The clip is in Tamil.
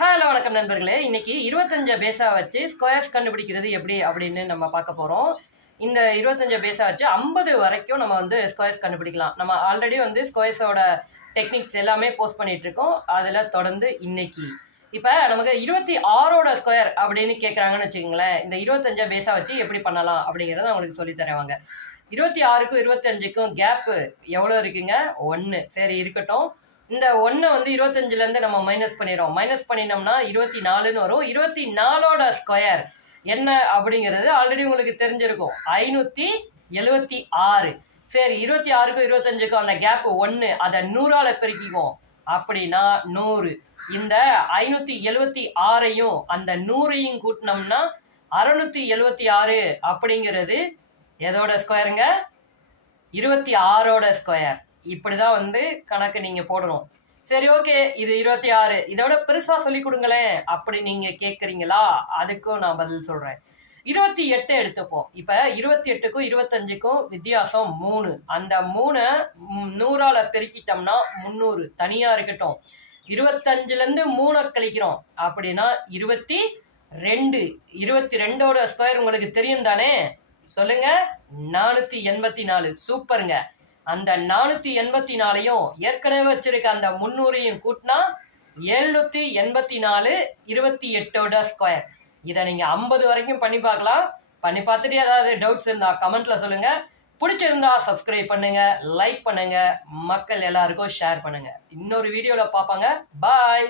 ஹலோ வணக்கம் நண்பர்களே. இன்னைக்கு 25 பேஸா வச்சு ஸ்கொயர்ஸ் கண்டுபிடிக்கிறது எப்படி அப்படின்னு நம்ம பார்க்க போறோம். இந்த 25 பேஸா வச்சு 50 வரைக்கும் நம்ம வந்து ஸ்கொயர்ஸ் கண்டுபிடிக்கலாம். நம்ம ஆல்ரெடி வந்து ஸ்கொயர்ஸோட டெக்னிக்ஸ் எல்லாமே போஸ்ட் பண்ணிட்டு இருக்கோம். அதுல தொடர்ந்து இன்னைக்கு இப்ப நமக்கு 26ஓட ஸ்கொயர் அப்படின்னு கேட்கறாங்கன்னு வச்சுக்கோங்களேன். இந்த 25 பேஸா வச்சு எப்படி பண்ணலாம் அப்படிங்கறத உங்களுக்கு சொல்லி தருவாங்க. 26க்கும் 25க்கும் கேப் எவ்வளவு இருக்குங்க? 1. சரி இருக்கட்டும். இந்த 1 வந்து 25ல இருந்து நம்ம மைனஸ் பண்ணிடுறோம். மைனஸ் பண்ணினோம்னா 24ன்னு வரும். 24ஓட ஸ்கொயர் என்ன அப்படிங்கிறது ஆல்ரெடி உங்களுக்கு தெரிஞ்சிருக்கும். 576. சரி, 26க்கும் 25க்கும் அந்த கேப் 1, அதை 100ஆல பெருக்கிக்குவோம். அப்படின்னா 100. இந்த 576ஐயும் அந்த 100ஐயும் கூட்டினோம்னா 676 அப்படிங்கிறது எதோட ஸ்கொயருங்க? 26ஓட ஸ்கொயர். இப்படிதான் வந்து கணக்கு நீங்க போடணும். சரி, ஓகே, இது 26, இதோட பெருசா சொல்லி கொடுங்களேன் அப்படி நீங்க கேக்குறீங்களா? அதுக்கும் நான் பதில் சொல்றேன். 28 எடுத்துப்போம். இப்ப 28க்கும் 25க்கும் வித்தியாசம் 3. அந்த 3 100ஆல பெருக்கிட்டோம்னா 300 தனியா இருக்கட்டும். 25ல இருந்து 3 கழிக்கிறோம் அப்படின்னா 22. 22ஓட ஸ்கொயர் உங்களுக்கு தெரியும் தானே? சொல்லுங்க. 484. சூப்பருங்க. அந்த 484ஐயும் ஏற்கனவே வச்சிருக்க அந்த 300ஐயும் கூட்டினா 784. 28ஓட ஸ்கொயர். இதை நீங்க 50 வரைக்கும் பண்ணி பார்க்கலாம். பண்ணி பார்த்துட்டு ஏதாவது டவுட்ஸ் இருந்தா கமெண்ட்ல சொல்லுங்க. பிடிச்சிருந்தா சப்ஸ்கிரைப் பண்ணுங்க, லைக் பண்ணுங்க, மக்கள் எல்லாருக்கும் ஷேர் பண்ணுங்க. இன்னொரு வீடியோல பார்ப்பாங்க. பாய்.